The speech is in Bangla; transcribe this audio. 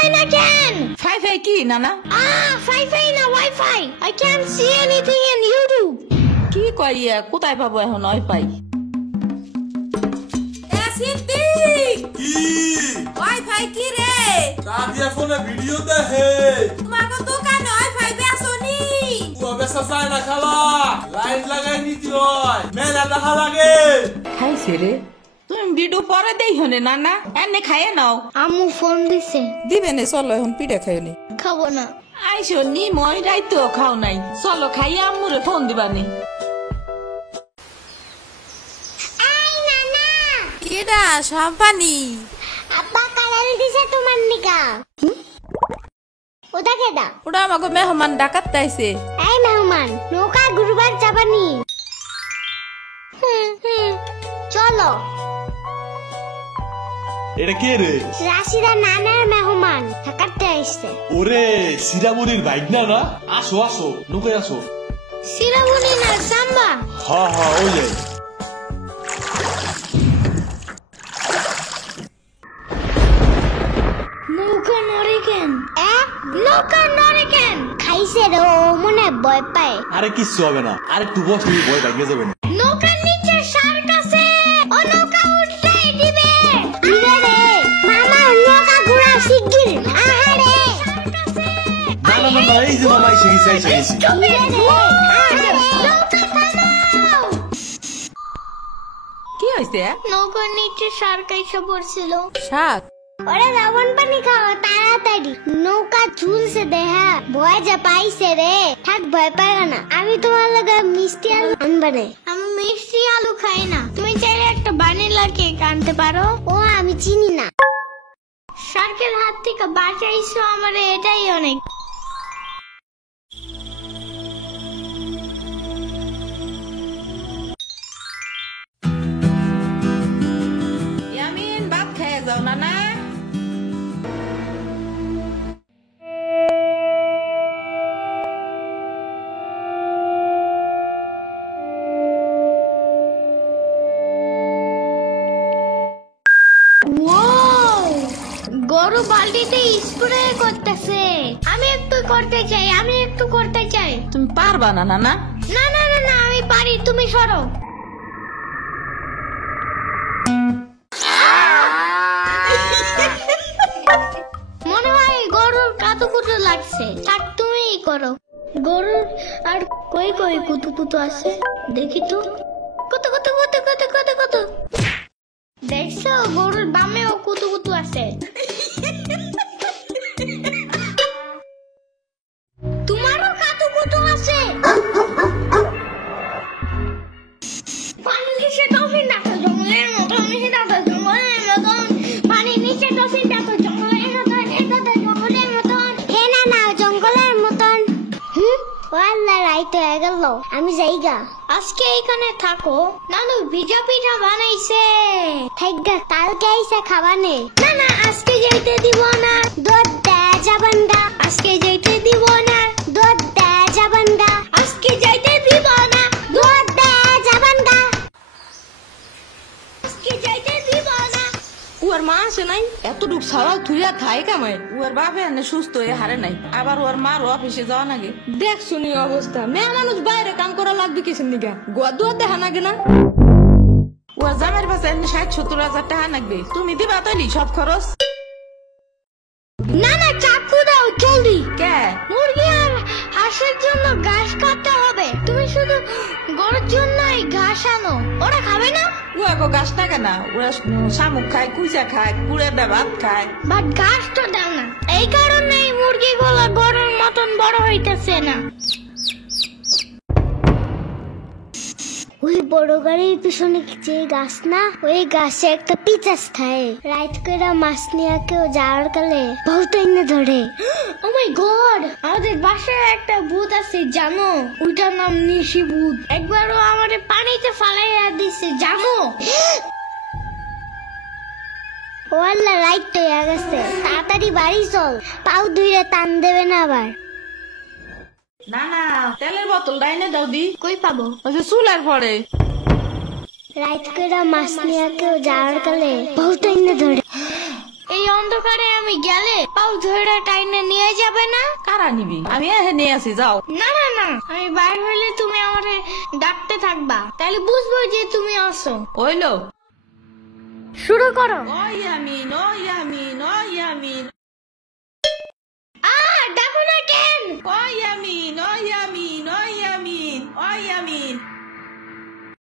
হয় না কেন? ফাই কি নানা? ফাই না wifi. I can't see anything in YouTube. কি কইয়া কোথায় পাবো এখন ওয়াইফাই? কি ওয়াইফাই কি রে? দাদিয়া ফোনে ভিডিও দেখে তোমাকে দোকানে ওয়াইফাই বেসনি? ও বেসা চায় না খালা, লাইট লাগাই নিতে হয়, মেলা দেখা লাগে। খাইছে রে তুমি ভিডিও পরে দেই হনে নানা, এনে খাইয়ে নাও। আম্মু ফোন দিছে। দিবে নে, চলো এখন পিঠা খাইও নি। খাবো না। আইসো নি মই রাইতো খাও নাই, চলো খাইয়া আম্মুরে ফোন দিবানি। কেডা সম্পানি? আব্বা কালার দিছে তোমার নিকা। ওটা কেডা? ওটা আমাকে মেহমান ডাকাত তাইছে। এই মেহমান, নৌকা ঘুরবার যাবানি? চলো। এটা কে রে? রাশিদা নানার মেহমান থাকাতে আসছে। ওরে সিরামনির বাইক না না, আসো আসো নৌকায় আসো। সিরামনি না সাম্বা। হ্যাঁ ওই যাই। নৌকা নড়ে কেন? নৌকা নড়ে কেন? খাইছে রে, ও মনে ভয় পায়। আরে কিচ্ছু হবে না, আরে একটু বস, তুমি ভয় ভাগিয়ে যাবে না। নৌকার নিচে শার্ক আছে, ও নৌকা উল্টাই দিবে। আরে রে মামা, নৌকা ঘোরা শিগগির। আহারে না এই যে মামা এসে গেছি। কি হইছে? নৌকার নিচে শার্ক এসে পড়ছিল। শাক? ওরে লবণ পানি খাও তাড়াতাড়ি, নৌকা ঝুলছে দেহা। ভয় যে পাইছে রে, থাক ভয় পাইও না। আমি তোমার লগে মিষ্টি আলু আনবানে। আমি মিষ্টি আলু খাই না। তুমি চাইলে একটা ভ্যানিলা কেক আনতে পারো। ও আমি চিনি না। শার্কের হাত থেকে বাঁচাইছো আমারে, এটাই অনেক। ইয়ামিন ভাত খেয়ে যাও নানা। গরু বালতিতে স্প্রে করতেছে। আমি একটু করতে চাই। তুমি পারবা না নানা? না আমি পারি, তুমি সরো। মনে হয় গরুর কাতুকুতু লাগছে, থাক তুমিই করো। গরুর আর কই কুতুকুতু আছে দেখি তো। কত দেখছো, গরুর বামেও কুতুকুতু আছে। তোমারও কাতুকুতু আছে। পানির নিচে ডলফিন দেখো জঙ্গলের মতন, পানির নিচে ডলফিন দেখো জঙ্গলের মতন। হে না জঙ্গলের মতন। ওয়াল্লা রাইট হয়ে গেল, আমি যাইগা। আজকে এখানে থাকো। নানু ভিজা পিঠা বানাইছে, থাইগা কালকে আইসা খাবানে। না আজকে যাইতে দিব না, দুধ দেয়া যাবেন না। আজকে যাইতে দিব না, দুধ দেয়া যাবেন না। আজকে যাইতে দিব না, দুধ দেয়া যাবেন না। আজকে যাইতে দিব না। ওর মা আছে নাই, এতটুক সওয়াল থুইয়া খায় কামাই। ওর বাপে এনে সুস্থ হয়ে হারে নাই, আবার ওর মার অফিসে যাওয়া নাগে। দেখ শুনি অবস্থা, মেয়ে মানুষ বাইরে কাম করা লাগবে কিসের নিগা? গোয়া দুয়া দেখা নাগে না? ওর জামের পাশে 60-70 হাজার টাকা লাগবে, তুমি দিবা তৈলি সব খরচ? না চাকু দাও জলদি। কে? মুরগি আর হাঁসের জন্য ঘাস কাটতে হবে। তুমি শুধু গরুর জন্য এই ঘাস আনো, ওরা খাবে না। ও এক গাছ থাকে না, ওরা শামুক খায়, কুইচা খায়, কুড়ে ভাত খায়। বাট ঘাস তো দাও না, এই কারণে এই মুরগিগুলো গরুর মতন বড় হইতেছে না। ওই বড় গাড়ির পিছনে যে গাছ না, ওই গাছে একটা পিচাস থাকে। রাইট করে মাছ নিয়ে কেউ যাওয়ার কালে বহুত এনে ধরে। ও মাই গড, আমাদের বাসায় একটা ভূত আছে জানো? ওইটার নাম নিশি ভূত। একবারও আমাদের পানিতে ফালাইয়া দিছে জানো? ও আল্লাহ, রাইট হয়ে গেছে। তাড়াতাড়ি বাড়ি চল, পাও ধুইরে টান দেবে না আবার। না তেলের বোতল ডাইনে দাও দি। কই পাবো? ওই যে চুলার পরে। রাইট করে মাছ নিয়ে কেউ যাওয়ার কালে বহুত এনে ধরে। এই এই অন্ধকারে আমি গেলে পাও ধরে টাইনে নিয়ে যাবে না? কারা নিবি? আমি এখানে আছি, যাও। না না না, আমি বাইর হইলে তুমি আমারে ডাকতে থাকবা, তাহলে বুঝবো যে তুমি আসো। হইলো। শুরু করো। ও ইয়ামিন, ও ইয়ামিন, ও ইয়ামিন, ডাকো না কেন? ও ইয়ামিন।